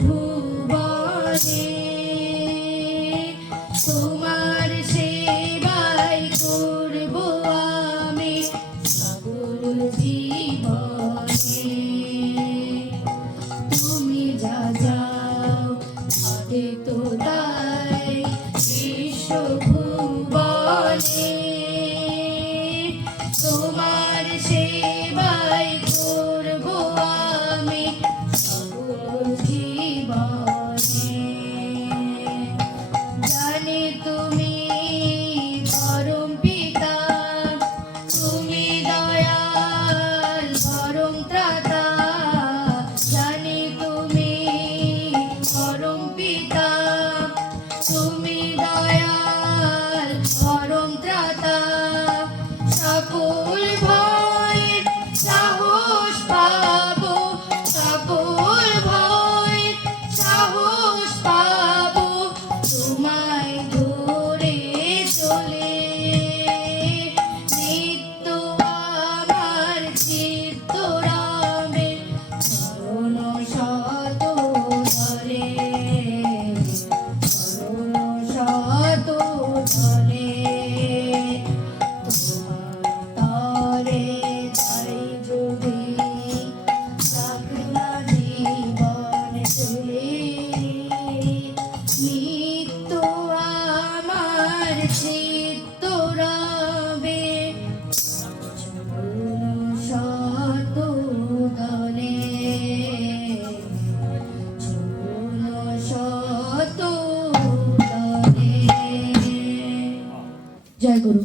ভুবনে তোমার সেবাই করব আমি সকল জীবনে। তুমি যা যাও আগে তো তাই বিশ্ব ভুবনে তোমার সেবাই করব আমি সকল জীবনে। জানি তুমি পরম পিতা, তুমি দয়াল পরম ত্রাতা। জানি তুমি পরম পিতা, তুমি দয়াল পরম ত্রাতা। সকল ভয়ের সাহস পাবো, সকল ভয়ের সাহস পাবো তোমায় ধরে চলে। নিত্য আমার চিত্তরামে চরণ শত ধরে, চরণ শত ধরে। তরে তাই যদি চাকরা জীবন চলে। নিত্য আমার চিত্তরামে চরণ শত ধরে, চরণ শত ধরে। জয় গুরু।